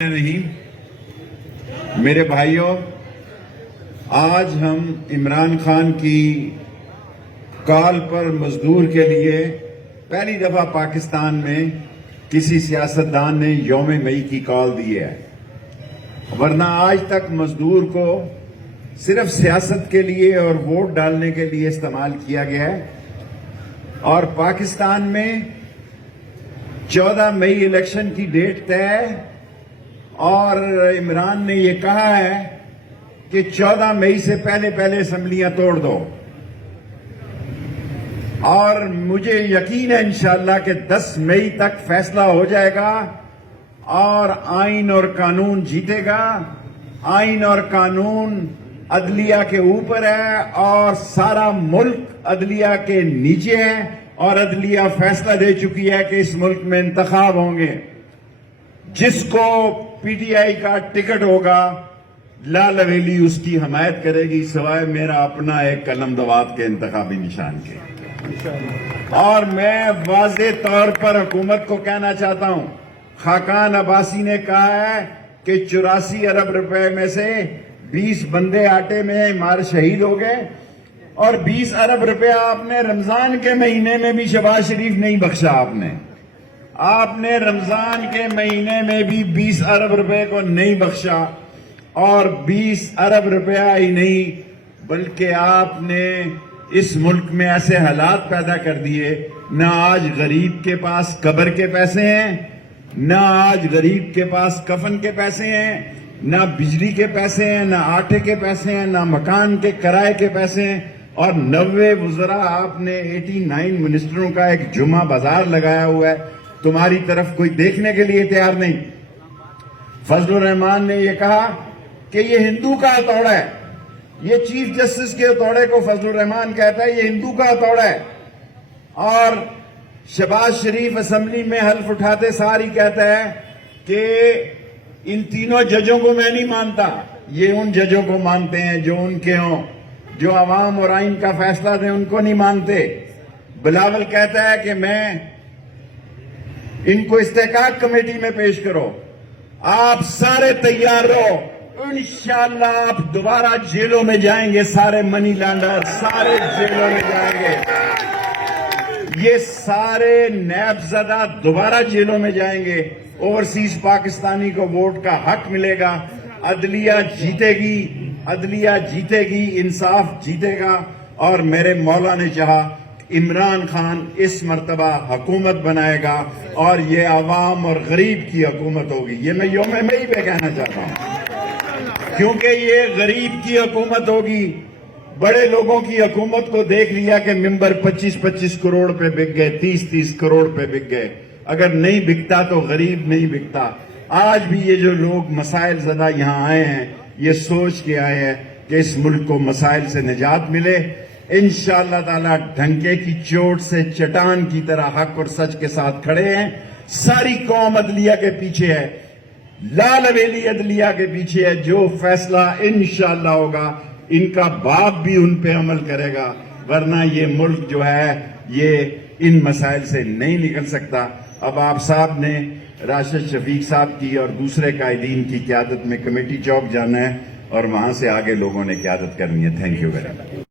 نہیں میرے بھائیوں، آج ہم عمران خان کی کال پر مزدور کے لیے پہلی دفعہ پاکستان میں کسی سیاستدان نے یوم مئی کی کال دی ہے، ورنہ آج تک مزدور کو صرف سیاست کے لیے اور ووٹ ڈالنے کے لیے استعمال کیا گیا ہے۔ اور پاکستان میں 14 مئی الیکشن کی ڈیٹ طے ہے اور عمران نے یہ کہا ہے کہ 14 مئی سے پہلے اسمبلیاں توڑ دو، اور مجھے یقین ہے انشاءاللہ کہ 10 مئی تک فیصلہ ہو جائے گا اور آئین اور قانون جیتے گا۔ آئین اور قانون عدلیہ کے اوپر ہے اور سارا ملک عدلیہ کے نیچے ہے، اور عدلیہ فیصلہ دے چکی ہے کہ اس ملک میں انتخاب ہوں گے۔ جس کو پی ٹی آئی کا ٹکٹ ہوگا لال حویلی اس کی حمایت کرے گی، سوائے میرا اپنا ایک قلم دوات کے انتخابی نشان کے۔ اور میں واضح طور پر حکومت کو کہنا چاہتا ہوں، خاقان عباسی نے کہا ہے کہ 84 ارب روپے میں سے 20 بندے آٹے میں ہمارے شہید ہو گئے، اور 20 ارب روپے آپ نے رمضان کے مہینے میں بھی شہباز شریف نہیں بخشا۔ آپ نے رمضان کے مہینے میں بھی 20 ارب روپے کو نہیں بخشا، اور 20 ارب روپیہ ہی نہیں بلکہ آپ نے اس ملک میں ایسے حالات پیدا کر دیے، نہ آج غریب کے پاس قبر کے پیسے ہیں، نہ آج غریب کے پاس کفن کے پیسے ہیں، نہ بجلی کے پیسے ہیں، نہ آٹے کے پیسے ہیں، نہ مکان کے کرائے کے پیسے ہیں، اور 90 وزراء آپ نے 89 منسٹروں کا ایک جمعہ بازار لگایا ہوا ہے، تمہاری طرف کوئی دیکھنے کے لیے تیار نہیں۔ فضل الرحمان نے یہ کہا کہ یہ ہندو کا ہتھوڑا ہے، یہ چیف جسٹس کے ہتھوڑے کو فضل الرحمان کہتا ہے یہ ہندو کا ہتھوڑا ہے، اور شہباز شریف اسمبلی میں حلف اٹھاتے ساری کہتا ہے کہ ان تینوں ججوں کو میں نہیں مانتا، یہ ان ججوں کو مانتے ہیں جو ان کے ہوں، جو عوام اور آئین کا فیصلہ دیں، ان کو نہیں مانتے۔ بلاول کہتا ہے کہ میں ان کو استحقاق کمیٹی میں پیش کرو، آپ سارے تیار رہو، انشاءاللہ آپ دوبارہ جیلوں میں جائیں گے، سارے منی لانڈر سارے جیلوں میں جائیں گے، یہ سارے نیب زدہ دوبارہ جیلوں میں جائیں گے، اوورسیز پاکستانی کو ووٹ کا حق ملے گا، عدلیہ جیتے گی، عدلیہ جیتے گی، انصاف جیتے گا، اور میرے مولا نے چاہا عمران خان اس مرتبہ حکومت بنائے گا، اور یہ عوام اور غریب کی حکومت ہوگی۔ یہ میں یوم مئی پہ کہنا چاہتا ہوں، کیونکہ یہ غریب کی حکومت ہوگی۔ بڑے لوگوں کی حکومت کو دیکھ لیا کہ ممبر 25 کروڑ پہ بک گئے، 30 کروڑ پہ بک گئے، اگر نہیں بکتا تو غریب نہیں بکتا۔ آج بھی یہ جو لوگ مسائل زدہ یہاں آئے ہیں، یہ سوچ کے آئے ہیں کہ اس ملک کو مسائل سے نجات ملے۔ انشاءاللہ تعالیٰ ڈھنکے کی چوٹ سے چٹان کی طرح حق اور سچ کے ساتھ کھڑے ہیں۔ ساری قوم عدلیہ کے پیچھے ہے، لال حویلی عدلیہ کے پیچھے ہے، جو فیصلہ انشاءاللہ ہوگا ان کا باپ بھی ان پہ عمل کرے گا، ورنہ یہ ملک جو ہے یہ ان مسائل سے نہیں نکل سکتا۔ اب آپ صاحب نے راشد شفیق صاحب کی اور دوسرے قائدین کی قیادت میں کمیٹی چوک جانا ہے، اور وہاں سے آگے لوگوں نے قیادت کرنی ہے۔ Thank you very much.